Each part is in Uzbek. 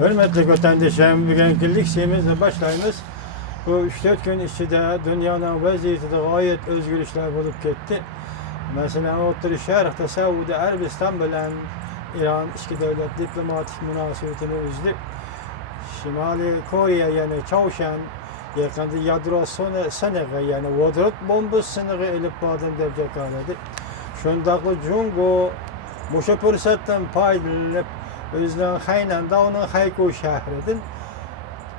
Hürmetli vatandaşlarım, bugünkü liksiyimizle başlayımız. Bu 3-4 gün içinde dünyanın vaziyeti de gayet özgürlükler bulup gitti. Mesela Orta Şərqdə Səudi Ərəbistan bilen İran iki devlet diplomatik münasebetini üzdü. Şimali Kore yani Çavşan yakında yadro sınığı yani vodorot bombası sınığı elip badın devcek aladı. Şundaklı Jungo muşa fırsattan paylanıp özünün Haynanda onun Hayko şəhridir.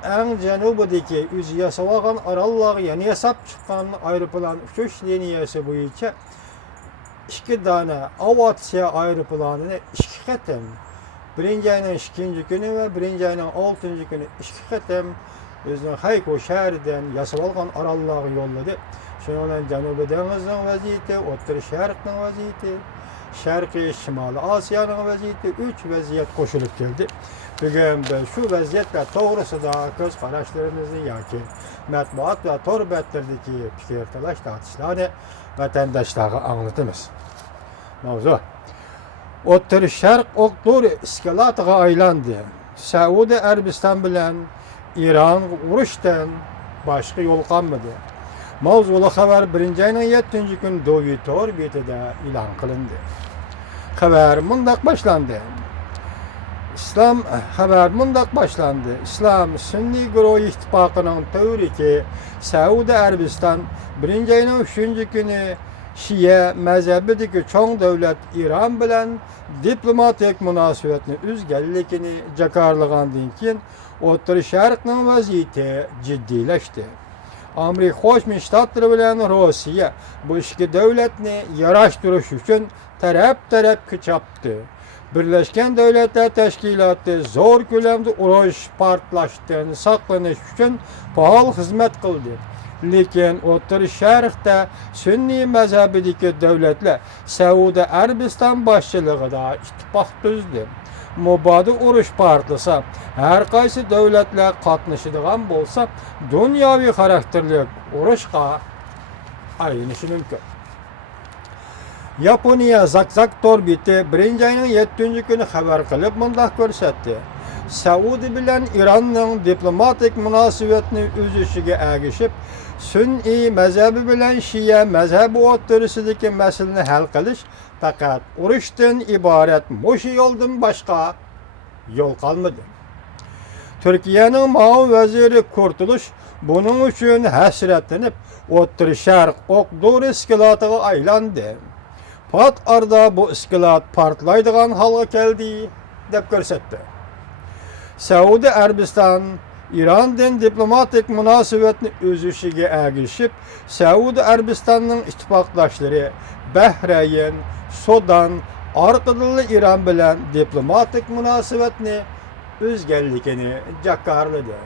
En janubidagi o'zi yasagan orollar yani yasab chiqqan aeroplan uchish liniyasi bo'yicha ikki dona aviatsiya aeroplanini ikki qatam birinchi ayning ikkinchi kuni va birinchi ayning 6-chi kuni ikki qatam o'zining Hayko shahridan yasab olgan orollarga yo'lladi. Shuning bilan Janubiy dengizning vaziyati, O'rta Sharqning vaziyati, Sharqiy Shimoliy Osiyoning vaziyati 3 vaziyat qo'shilib keldi. Bugün şu vaziyetler doğrusunda göz qarashlarimizni yoki matbuot va tor betlardagi fikr talash tortishlarni vatandoshlarga anglatamiz. Mavzu O'rta Sharq o'qtur iskalatiga aylandi. Saudiya Arabiston bilan İran urushdan boshqa yo'l qolmadi. Mavzuli xabar 1-ayning 7-chi kun Dovi tor betida e'lon qilindi. Xabar mundaq boshlandi. İslam haber mundaq başlandı. İslam Sünni Güruh İttifaqının təvriki Saudi Arabistan 1-ayının 3-cü günü Şiye məzəbidəki çoğ dövlət İran bilen diplomatik münasibətini üzgəllikini jakarlığandan keyin O'rta Sharqning vaziyati jiddiylashdi. Amerika Qo'shma Shtatlari bilan Rossiya bu ikki davlatni yarashtirish uchun taraf-tarafga chopdi. Birleşken Devletler Teşkilatı zor ko'lamda urush portlashdan saqlanish uchun faol xizmat qildi. Lekin O'rta Sharqda Sunniy mazhabidagi davlatlar Saudiya Arabiston boshchiligida ittifoq tuzdi. Mubodi urush portlasa, har qaysi davlatlar qatnashadigan bo'lsa, dunyoviy xarakterli urushga aylanishi mumkin. Yaponiya Zakzak torbiti 1-ayning 7-cü günü xabar qilib mundaq ko'rsatdi. Saudi bilan İranning diplomatik munosabatni uzishiga ergishib, Sunniy mazhabi bilan Shiya mazhabi o'rtasidagi masalani hal qilish faqat urushdan iborat mushu yo'ldan boshqa yo'l qolmadi. Turkiyaning Ma'mur vaziri Kurtuluş buning uchun hasratlanib, O'rta Sharq o'qdur iskalatiga aylandi. Pat arada bu iskilat partlaydigan halga keldi deb ko'rsatdi. Saudiya Arabiston İrandan diplomatik munosabatni o'zishiga ergishib, Saudiya Arabistonning ittifoqdoshlari Bahrayn, Sudan orqali İran bilan diplomatik munosabatni o'zganligini jakarladi.